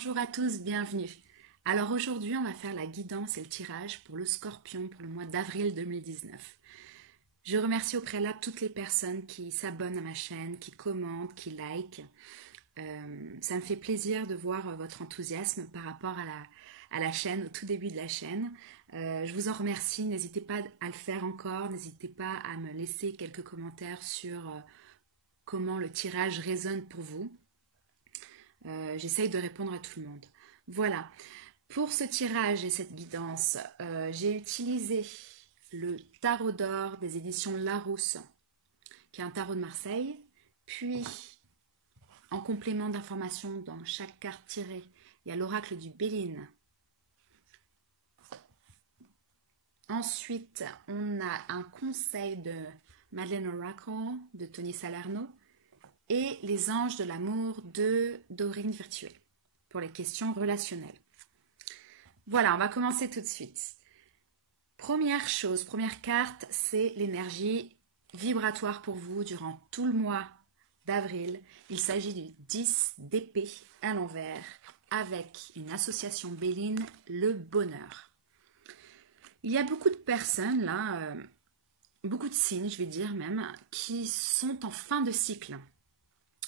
Bonjour à tous, bienvenue. Alors aujourd'hui, on va faire la guidance et le tirage pour le Scorpion pour le mois d'avril 2019. Je remercie au préalable toutes les personnes qui s'abonnent à ma chaîne, qui commentent, qui likent. Ça me fait plaisir de voir votre enthousiasme par rapport à la chaîne, au tout début de la chaîne. Je vous en remercie, n'hésitez pas à le faire encore, n'hésitez pas à me laisser quelques commentaires sur comment le tirage résonne pour vous. J'essaye de répondre à tout le monde. Voilà, pour ce tirage et cette guidance, j'ai utilisé le tarot d'or des éditions Larousse, qui est un tarot de Marseille. Puis, en complément d'informations, dans chaque carte tirée, il y a l'oracle du Béline. Ensuite, on a un conseil de Madeleine Oracle de Tony Salerno et les anges de l'amour de Dorine Virtuelle pour les questions relationnelles. Voilà, on va commencer tout de suite. Première chose, première carte, c'est l'énergie vibratoire pour vous durant tout le mois d'avril. Il s'agit du 10 d'épée à l'envers avec une association Béline, le bonheur. Il y a beaucoup de personnes là, beaucoup de signes, je vais dire même, qui sont en fin de cycle.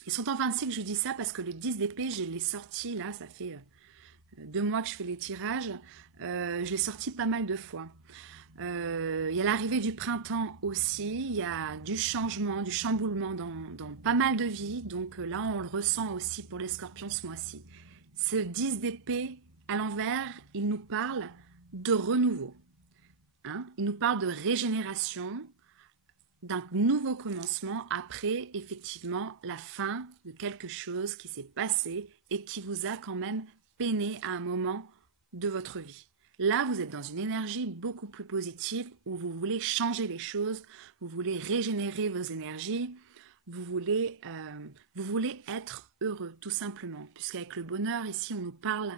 Ils sont en fin de cycle, je vous dis ça parce que le 10 d'épée, je l'ai sorti là, ça fait 2 mois que je fais les tirages, je l'ai sorti pas mal de fois. Il y a l'arrivée du printemps aussi, il y a du changement, du chamboulement dans pas mal de vies, donc là on le ressent aussi pour les scorpions ce mois-ci. Ce 10 d'épée à l'envers, il nous parle de renouveau, hein, il nous parle de régénération, d'un nouveau commencement après effectivement la fin de quelque chose qui s'est passé et qui vous a quand même peiné à un moment de votre vie. Là, vous êtes dans une énergie beaucoup plus positive où vous voulez changer les choses, vous voulez régénérer vos énergies, vous voulez être heureux tout simplement. Puisqu'avec le bonheur, ici, on nous parle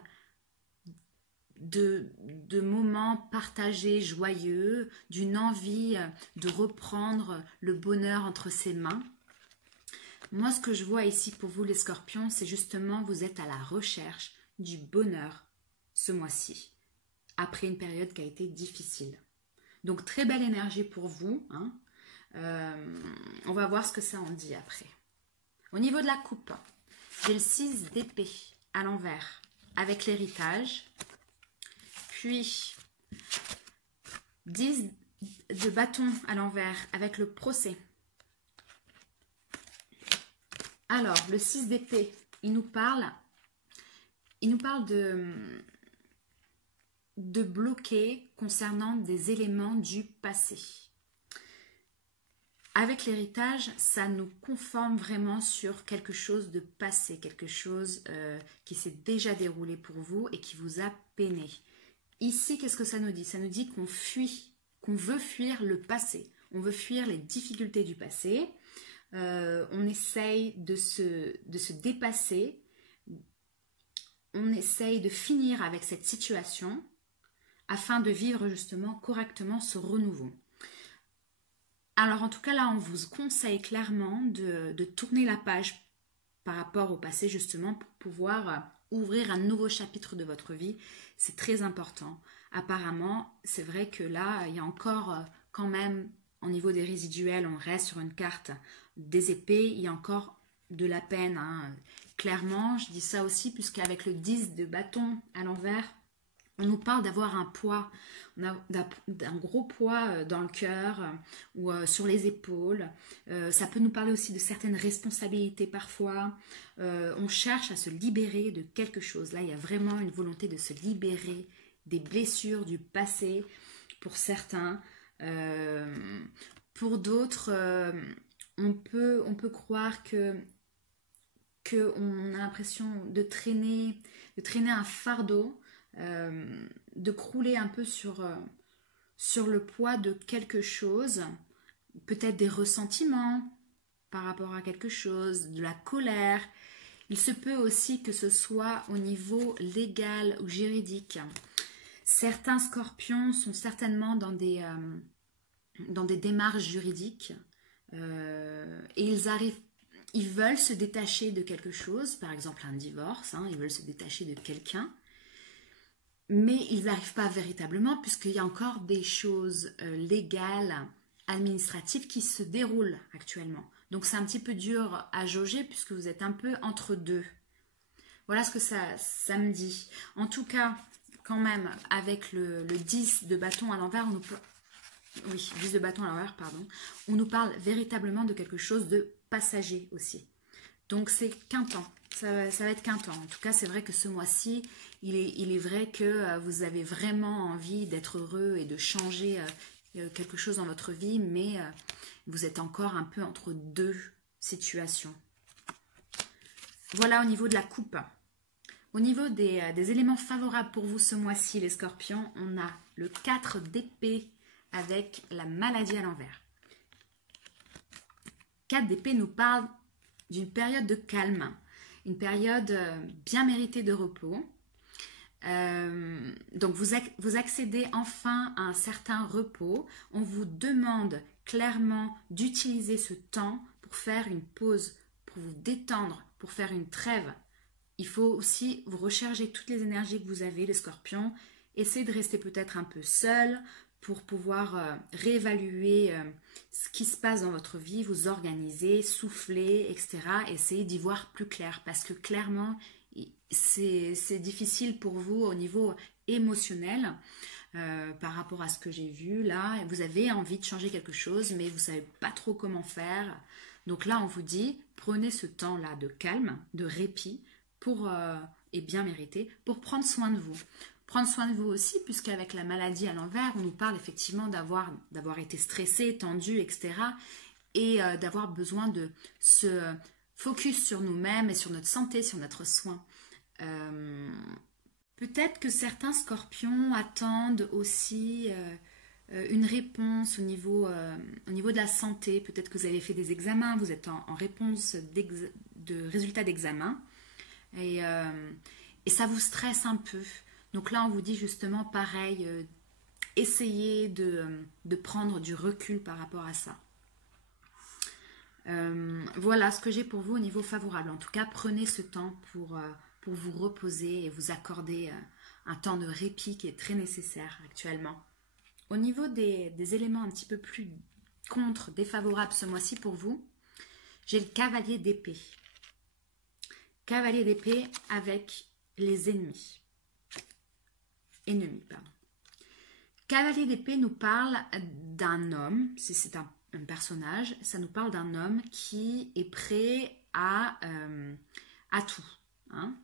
de moments partagés, joyeux, d'une envie de reprendre le bonheur entre ses mains. Moi, ce que je vois ici pour vous, les scorpions, c'est justement vous êtes à la recherche du bonheur ce mois-ci, après une période qui a été difficile. Donc, très belle énergie pour vous, hein. On va voir ce que ça en dit après. Au niveau de la coupe, j'ai le 6 d'épée à l'envers avec l'héritage. Puis 10 de bâton à l'envers avec le procès. Alors, le 6 d'épée, il nous parle de bloquer concernant des éléments du passé. Avec l'héritage, ça nous conforme vraiment sur quelque chose de passé, quelque chose qui s'est déjà déroulé pour vous et qui vous a peiné. Ici, qu'est-ce que ça nous dit? Ça nous dit qu'on fuit, qu'on veut fuir le passé. On veut fuir les difficultés du passé. On essaye de se dépasser. On essaye de finir avec cette situation afin de vivre justement correctement ce renouveau. Alors en tout cas là, on vous conseille clairement de tourner la page par rapport au passé justement pour pouvoir ouvrir un nouveau chapitre de votre vie. C'est très important. Apparemment, c'est vrai que là, il y a encore quand même, au niveau des résiduels, on reste sur une carte des épées, il y a encore de la peine, hein. Clairement, je dis ça aussi, puisqu'avec le 10 de bâton à l'envers, on nous parle d'avoir un poids, d'un gros poids dans le cœur ou sur les épaules. Ça peut nous parler aussi de certaines responsabilités parfois. On cherche à se libérer de quelque chose. Là, il y a vraiment une volonté de se libérer des blessures du passé pour certains. Pour d'autres, on peut croire qu'on a l'impression de traîner un fardeau, de crouler un peu sur le poids de quelque chose, peut-être des ressentiments par rapport à quelque chose, de la colère. Il se peut aussi que ce soit au niveau légal ou juridique. Certains scorpions sont certainement dans des démarches juridiques et ils arrivent ils veulent se détacher de quelque chose, par exemple un divorce, hein, ils veulent se détacher de quelqu'un, mais ils n'arrivent pas véritablement puisqu'il y a encore des choses légales, administratives qui se déroulent actuellement. Donc c'est un petit peu dur à jauger puisque vous êtes un peu entre deux. Voilà ce que ça me dit. En tout cas, quand même, avec le 10 de bâton à l'envers, oui, 10 de bâton à l'envers, pardon, on nous parle véritablement de quelque chose de passager aussi. Donc c'est qu'un temps, ça va être qu'un temps. En tout cas, c'est vrai que ce mois-ci, il est vrai que vous avez vraiment envie d'être heureux et de changer quelque chose dans votre vie, mais vous êtes encore un peu entre deux situations. Voilà au niveau de la coupe. Au niveau des éléments favorables pour vous ce mois-ci, les scorpions, on a le 4 d'épée avec la maladie à l'envers. 4 d'épée nous parle d'une période de calme, une période bien méritée de repos. Donc vous accédez enfin à un certain repos. On vous demande clairement d'utiliser ce temps pour faire une pause, pour vous détendre, pour faire une trêve. Il faut aussi vous recharger toutes les énergies que vous avez, les scorpions. Essayez de rester peut-être un peu seul pour pouvoir réévaluer ce qui se passe dans votre vie, vous organiser, souffler, etc. Essayez d'y voir plus clair parce que clairement, c'est difficile pour vous au niveau émotionnel par rapport à ce que j'ai vu là. Vous avez envie de changer quelque chose, mais vous ne savez pas trop comment faire. Donc là, on vous dit, prenez ce temps-là de calme, de répit, et bien mérité, pour prendre soin de vous. Prendre soin de vous aussi, puisqu'avec la maladie à l'envers, on nous parle effectivement d'avoir été stressé, tendu, etc. Et d'avoir besoin de se focus sur nous-mêmes et sur notre santé, sur notre soin. Peut-être que certains scorpions attendent aussi une réponse au niveau de la santé. Peut-être que vous avez fait des examens, vous êtes en réponse de résultats d'examen. Et ça vous stresse un peu. Donc là, on vous dit justement pareil, essayez de prendre du recul par rapport à ça. Voilà ce que j'ai pour vous au niveau favorable. En tout cas, prenez ce temps pour vous reposer et vous accorder un temps de répit qui est très nécessaire actuellement. Au niveau des éléments un petit peu plus défavorables ce mois-ci pour vous, j'ai le cavalier d'épée. Cavalier d'épée avec les ennemis. Cavalier d'épée nous parle d'un homme, si c'est un personnage, ça nous parle d'un homme qui est prêt à tout. Hein.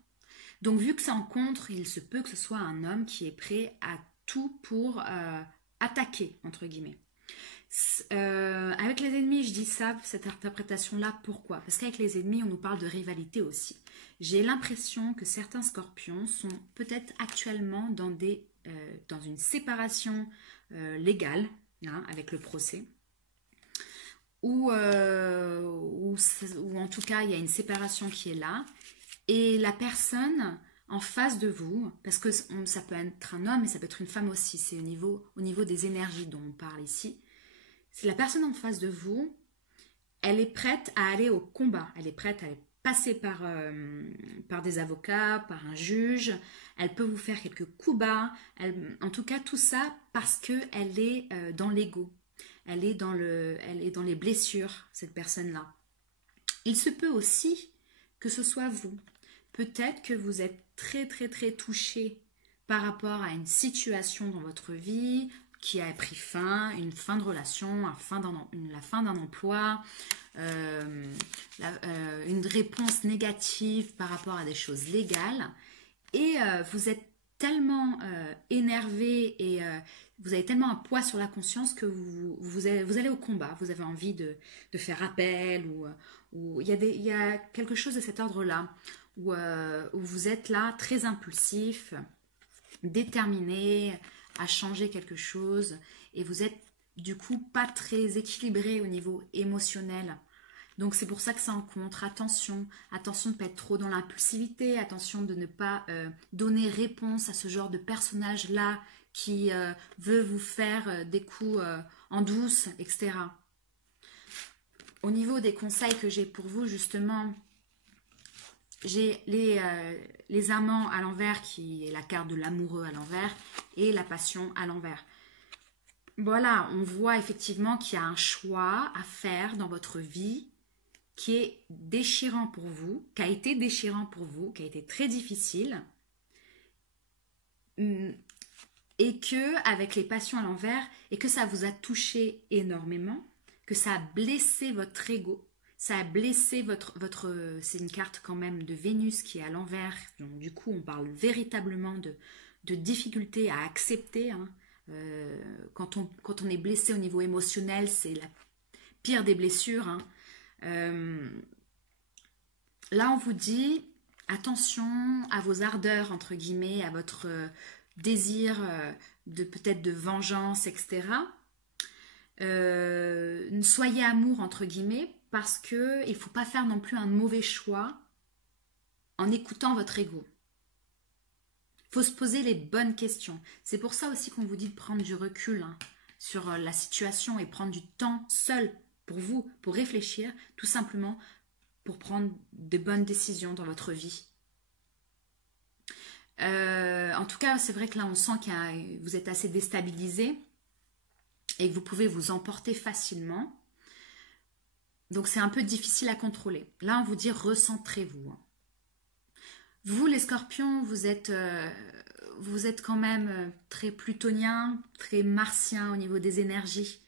Donc vu que c'est en contre, il se peut que ce soit un homme qui est prêt à tout pour attaquer, entre guillemets. Avec les ennemis, je dis ça, cette interprétation-là, pourquoi? Parce qu'avec les ennemis, on nous parle de rivalité aussi. J'ai l'impression que certains scorpions sont peut-être actuellement dans une séparation légale, hein, avec le procès, ou en tout cas, il y a une séparation qui est là, et la personne en face de vous, parce que ça peut être un homme, mais ça peut être une femme aussi, c'est au niveau des énergies dont on parle ici. C'est la personne en face de vous, elle est prête à aller au combat, elle est prête à passer par des avocats, par un juge, elle peut vous faire quelques coups bas, en tout cas tout ça parce qu'elle est dans l'ego, elle est dans les blessures, cette personne-là. Il se peut aussi que ce soit vous. Peut-être que vous êtes très très très touché par rapport à une situation dans votre vie, qui a pris fin, une fin de relation, la fin d'un emploi, une réponse négative par rapport à des choses légales. Et vous êtes tellement énervé et vous avez tellement un poids sur la conscience que vous allez au combat. Vous avez envie de faire appel ou il y a quelque chose de cet ordre-là où vous êtes là très impulsif, déterminé à changer quelque chose et vous êtes du coup pas très équilibré au niveau émotionnel. Donc c'est pour ça que ça en contre. Attention de ne pas être trop dans l'impulsivité, attention de ne pas donner réponse à ce genre de personnage-là qui veut vous faire des coups en douce, etc. au niveau des conseils que j'ai pour vous, justement, j'ai les amants à l'envers, qui est la carte de l'amoureux à l'envers, et la passion à l'envers. Voilà, on voit effectivement qu'il y a un choix à faire dans votre vie qui est déchirant pour vous, qui a été déchirant pour vous, qui a été très difficile, et que avec les passions à l'envers, et que ça vous a touché énormément, que ça a blessé votre ego, ça a blessé c'est une carte quand même de Vénus qui est à l'envers, donc du coup on parle véritablement de difficulté à accepter, hein. Quand on est blessé au niveau émotionnel, c'est la pire des blessures, hein. Là, on vous dit attention à vos ardeurs, entre guillemets, à votre désir de peut-être de vengeance, etc. Soyez amour, entre guillemets, parce que il ne faut pas faire non plus un mauvais choix en écoutant votre ego. Il faut se poser les bonnes questions. C'est pour ça aussi qu'on vous dit de prendre du recul, hein, sur la situation et prendre du temps seul pour vous, pour réfléchir, tout simplement pour prendre de bonnes décisions dans votre vie. En tout cas, c'est vrai que là, on sent que vous êtes assez déstabilisé et que vous pouvez vous emporter facilement. Donc, c'est un peu difficile à contrôler. Là, on vous dit recentrez-vous. Vous, les scorpions, vous êtes quand même très plutonien, très martien au niveau des énergies.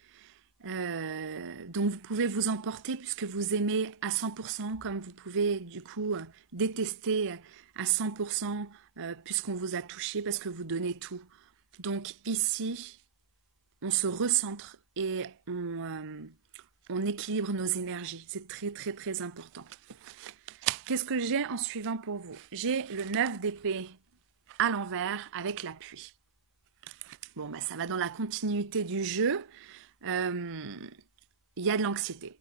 Donc vous pouvez vous emporter puisque vous aimez à 100%, comme vous pouvez du coup détester à 100% puisqu'on vous a touché, parce que vous donnez tout. Donc ici, on se recentre et on équilibre nos énergies. C'est très très très important. Qu'est-ce que j'ai en suivant pour vous? J'ai le 9 d'épée à l'envers avec l'appui. Bon, bah, ça va dans la continuité du jeu. Il y a de l'anxiété,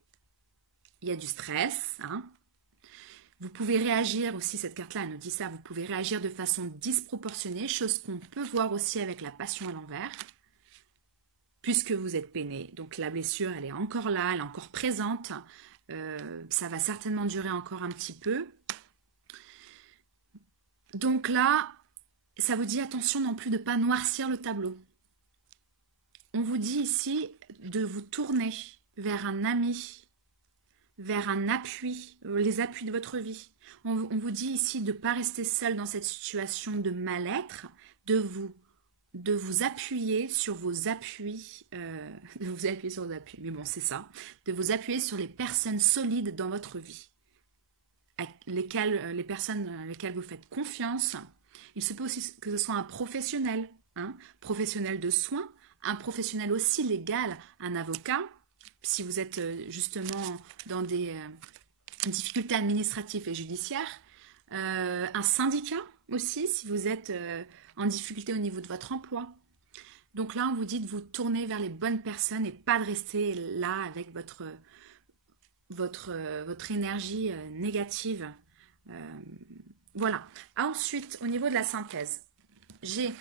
il y a du stress, hein. Vous pouvez réagir aussi, cette carte-là, elle nous dit ça, vous pouvez réagir de façon disproportionnée, chose qu'on peut voir aussi avec la passion à l'envers, puisque vous êtes peiné. Donc la blessure, elle est encore là, elle est encore présente. Ça va certainement durer encore un petit peu. Donc là, ça vous dit attention non plus de ne pas noircir le tableau. On vous dit ici de vous tourner vers un ami, vers un appui, les appuis de votre vie. On vous dit ici de ne pas rester seul dans cette situation de mal-être, de vous appuyer sur vos appuis, de vous appuyer sur vos appuis, mais bon, c'est ça, de vous appuyer sur les personnes solides dans votre vie, les personnes à lesquelles vous faites confiance. Il se peut aussi que ce soit un professionnel, hein, professionnel de soins, un professionnel aussi légal, un avocat, si vous êtes justement dans des difficultés administratives et judiciaires, un syndicat aussi, si vous êtes en difficulté au niveau de votre emploi. Donc là, on vous dit de vous tourner vers les bonnes personnes et pas de rester là avec votre énergie négative. Voilà. Ensuite, au niveau de la synthèse, j'ai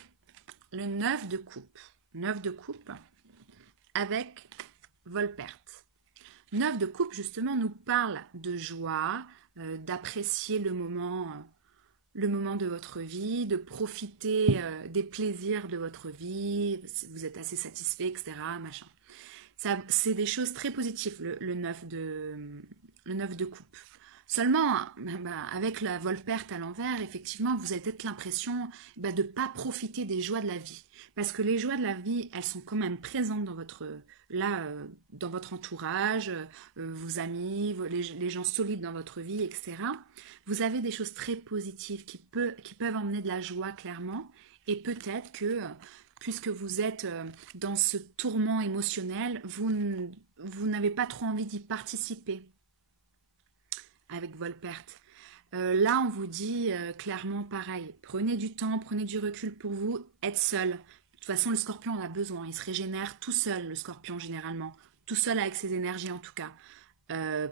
le 9 de coupe. 9 de coupe avec Volperte. 9 de coupe, justement, nous parle de joie, d'apprécier le moment de votre vie, de profiter des plaisirs de votre vie, vous êtes assez satisfait, etc. Machin. C'est des choses très positives, le 9 de coupe. Seulement, avec la Volperte à l'envers, effectivement, vous avez peut-être l'impression de ne pas profiter des joies de la vie. Parce que les joies de la vie, elles sont quand même présentes dans votre entourage, vos amis, les gens solides dans votre vie, etc. Vous avez des choses très positives qui peuvent emmener de la joie, clairement. Et peut-être que, puisque vous êtes dans ce tourment émotionnel, vous n'avez pas trop envie d'y participer. Avec Volperte. Là, on vous dit clairement pareil. Prenez du temps, prenez du recul pour vous, être seul. De toute façon, le scorpion en a besoin. Il se régénère tout seul, le scorpion, généralement. Tout seul avec ses énergies, en tout cas.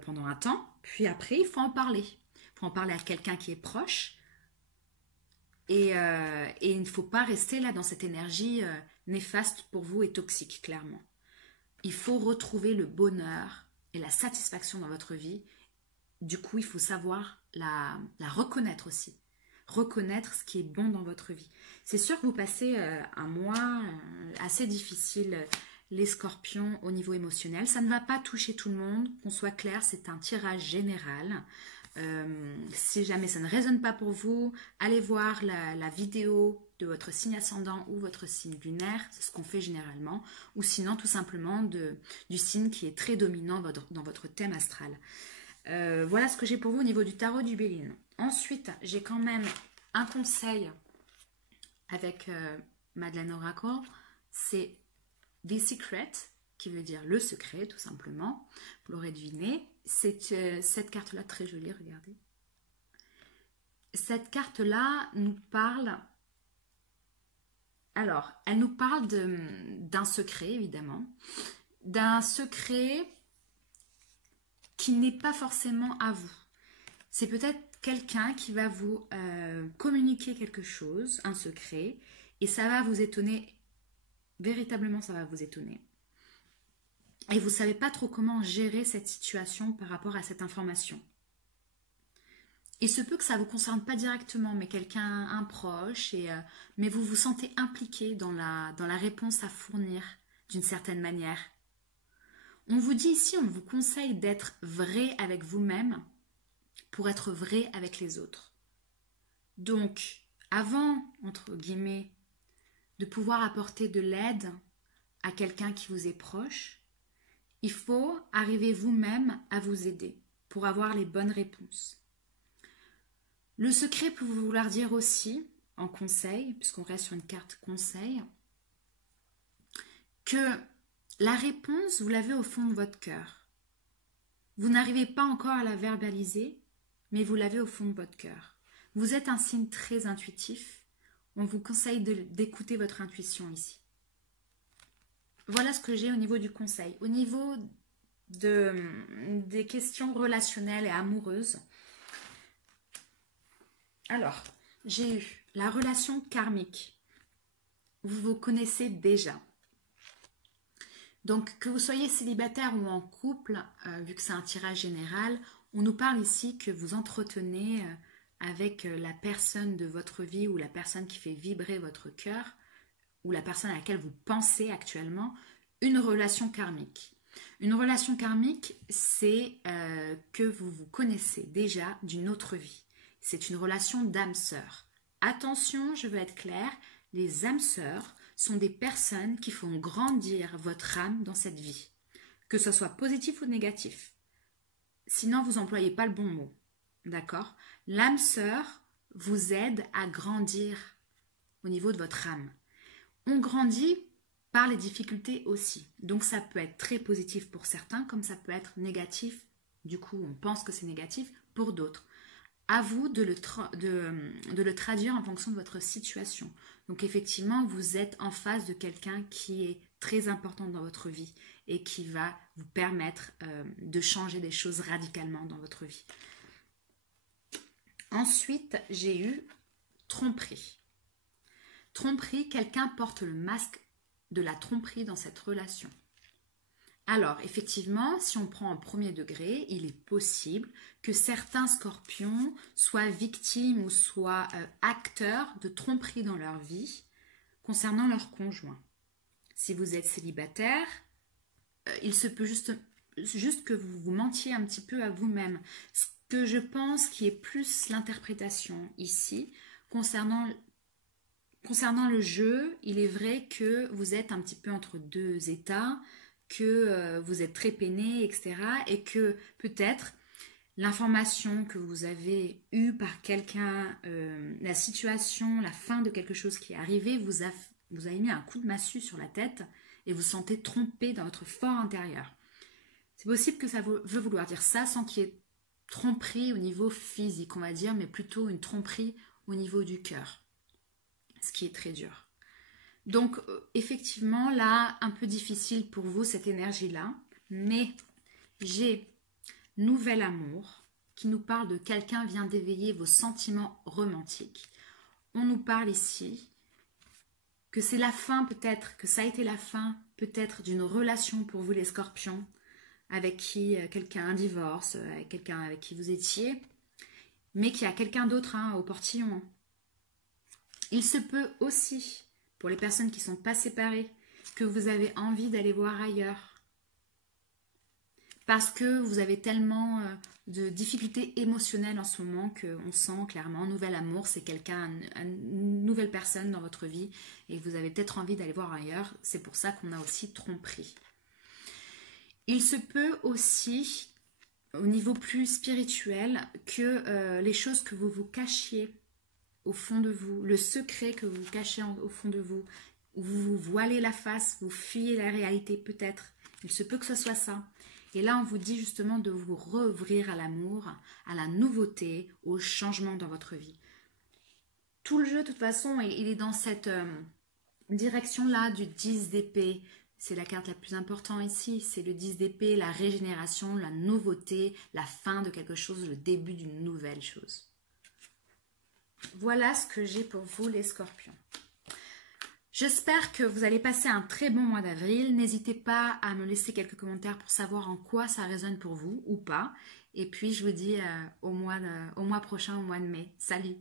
Pendant un temps. Puis après, il faut en parler. Il faut en parler à quelqu'un qui est proche. Et il ne faut pas rester là dans cette énergie néfaste pour vous et toxique, clairement. Il faut retrouver le bonheur et la satisfaction dans votre vie. Du coup, il faut savoir la reconnaître aussi. Reconnaître ce qui est bon dans votre vie. C'est sûr que vous passez un mois assez difficile, les scorpions, au niveau émotionnel. Ça ne va pas toucher tout le monde, qu'on soit clair, c'est un tirage général. Si jamais ça ne résonne pas pour vous, allez voir la vidéo de votre signe ascendant ou votre signe lunaire, c'est ce qu'on fait généralement, ou sinon tout simplement du signe qui est très dominant dans votre thème astral. Voilà ce que j'ai pour vous au niveau du tarot du Béline. Ensuite, j'ai quand même un conseil avec Madeleine Oracle, c'est The Secret, qui veut dire le secret, tout simplement. Vous l'aurez deviné. C'est cette carte-là, très jolie, regardez. Cette carte-là nous parle... Alors, elle nous parle d'un secret, évidemment. D'un secret qui n'est pas forcément à vous. C'est peut-être quelqu'un qui va vous communiquer quelque chose, un secret, et ça va vous étonner. Véritablement, ça va vous étonner. Et vous ne savez pas trop comment gérer cette situation par rapport à cette information. Il se peut que ça ne vous concerne pas directement, mais quelqu'un, un proche, mais vous vous sentez impliqué dans la réponse à fournir d'une certaine manière. On vous dit ici, on vous conseille d'être vrai avec vous-même pour être vrai avec les autres. Donc, avant, entre guillemets, de pouvoir apporter de l'aide à quelqu'un qui vous est proche, il faut arriver vous-même à vous aider pour avoir les bonnes réponses. Le secret peut vouloir dire aussi, en conseil, puisqu'on reste sur une carte conseil, que la réponse, vous l'avez au fond de votre cœur. Vous n'arrivez pas encore à la verbaliser, mais vous l'avez au fond de votre cœur. Vous êtes un signe très intuitif. On vous conseille d'écouter votre intuition ici. Voilà ce que j'ai au niveau du conseil. Au niveau des questions relationnelles et amoureuses, alors, j'ai eu la relation karmique. Vous vous connaissez déjà. Donc, que vous soyez célibataire ou en couple, vu que c'est un tirage général, on nous parle ici que vous entretenez avec la personne de votre vie ou la personne qui fait vibrer votre cœur ou la personne à laquelle vous pensez actuellement, une relation karmique. Une relation karmique, c'est que vous vous connaissez déjà d'une autre vie. C'est une relation d'âme sœur. Attention, je veux être claire, les âmes sœurs sont des personnes qui font grandir votre âme dans cette vie, que ce soit positif ou négatif. Sinon, vous n'employez pas le bon mot. D'accord? L'âme sœur vous aide à grandir au niveau de votre âme. On grandit par les difficultés aussi. Donc, ça peut être très positif pour certains, comme ça peut être négatif. Du coup, on pense que c'est négatif pour d'autres. À vous de le traduire en fonction de votre situation. Donc effectivement, vous êtes en face de quelqu'un qui est très important dans votre vie et qui va vous permettre de changer des choses radicalement dans votre vie. Ensuite, j'ai eu tromperie. Tromperie, quelqu'un porte le masque de la tromperie dans cette relation. Alors, effectivement, si on prend en premier degré, il est possible que certains scorpions soient victimes ou soient acteurs de tromperie dans leur vie concernant leur conjoint. Si vous êtes célibataire, il se peut juste que vous vous mentiez un petit peu à vous-même. Ce que je pense qui est plus l'interprétation ici, concernant le jeu, il est vrai que vous êtes un petit peu entre deux états, que vous êtes très peiné, etc. Et que peut-être l'information que vous avez eue par quelqu'un, la situation, la fin de quelque chose qui est arrivé, vous avez mis un coup de massue sur la tête et vous sentez trompé dans votre fort intérieur. C'est possible que ça veut vouloir dire ça sans qu'il y ait tromperie au niveau physique, on va dire, mais plutôt une tromperie au niveau du cœur, ce qui est très dur. Donc, effectivement, là, un peu difficile pour vous, cette énergie-là. Mais j'ai Nouvel Amour qui nous parle de quelqu'un vient d'éveiller vos sentiments romantiques. On nous parle ici que c'est la fin peut-être, que ça a été la fin peut-être d'une relation pour vous les scorpions. avec qui quelqu'un divorce, avec quelqu'un avec qui vous étiez, mais qui a quelqu'un d'autre au portillon. Il se peut aussi, pour les personnes qui ne sont pas séparées, que vous avez envie d'aller voir ailleurs. Parce que vous avez tellement de difficultés émotionnelles en ce moment qu'on sent clairement, nouvel amour, c'est quelqu'un, une nouvelle personne dans votre vie et vous avez peut-être envie d'aller voir ailleurs. C'est pour ça qu'on a aussi tromperie. Il se peut aussi, au niveau plus spirituel, que les choses que vous vous cachiez au fond de vous, le secret que vous cachez au fond de vous, où vous vous voilez la face, vous fuyez la réalité peut-être, il se peut que ce soit ça. Et là, on vous dit justement de vous rouvrir à l'amour, à la nouveauté, au changement dans votre vie. Tout le jeu, de toute façon, il est dans cette direction-là du 10 d'épée. C'est la carte la plus importante ici, c'est le 10 d'épée, la régénération, la nouveauté, la fin de quelque chose, le début d'une nouvelle chose. Voilà ce que j'ai pour vous les scorpions. J'espère que vous allez passer un très bon mois d'avril. N'hésitez pas à me laisser quelques commentaires pour savoir en quoi ça résonne pour vous ou pas. Et puis je vous dis au mois prochain, au mois de mai. Salut!